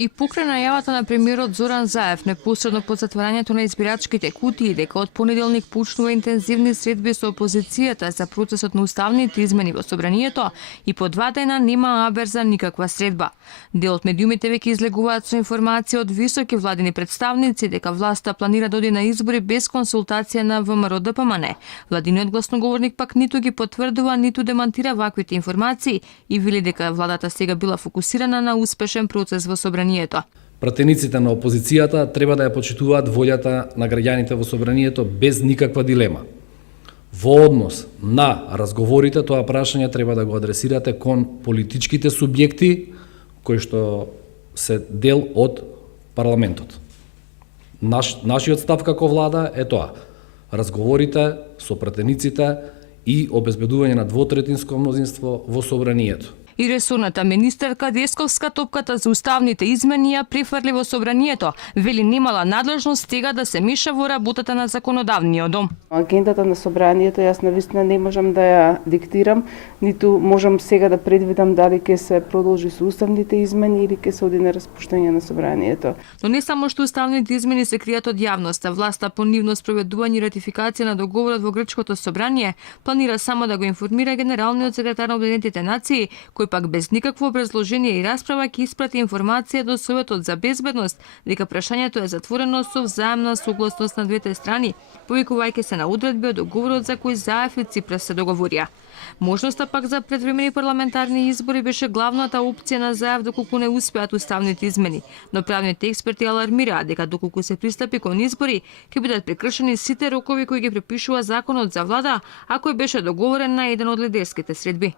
И покрај најавата на премиерот Зоран Заев непосредно по затварањето на избирачките кутии дека од понеделник почнува интензивни средби со опозицијата за процесот на уставните измени во собранието и по 2 дена нема абер за никаква средба. Дел од медиумите веќе излегуваат со информација од високи владини представници дека власта планира да оди на избори без консултација на ВМРО ДПМН. Владиниот гласноговорник пак ниту ги потврдува, ниту демантира ваквите информации и вели дека владата сега била фокусирана на успешен процес во собранието. Пратениците на опозицијата треба да ја почитуваат волјата на граѓаните во собранието без никаква дилема. Во однос на разговорите, тоа прашање треба да го адресирате кон политичките субјекти кои што се дел од парламентот. Нашиот став како влада е тоа: разговорите со пратениците и обезбедување на двотретинско мнозинство во собранието. И ресорната министерка Десковска топката за уставните измени ја префрли во собранието. Вели немала надлежност тега да се меша во работата на законодавниот дом. Агендата на собранието јас навистина не можам да ја диктирам, ниту можам сега да предвидам дали ќе се продолжи со уставните измени или ќе се оди на распуштање на собранието. Но не само што уставните измени се кријат од јавноста, власта по нивно спроведување и ратификација на договорот во грчкото собрание планира само да го информира генералниот секретар на Обединетите нации, кој пак без никакво образложение и расправа ќе испрати информација до Советот за безбедност дека прашањето е затворено со взаемна согласност на двете страни, повикувајќи се на одредби од договорот за кој Заев и Ципрас се договорија. Можноста пак за предвремени парламентарни избори беше главната опција на Заев доколку не успеат уставните измени, но правните експерти алармираат дека доколку се пристапи кон избори, ќе бидат прекршени сите рокови кои ги препишува законот за влада, а кој беше договорен на еден од лидерските средби.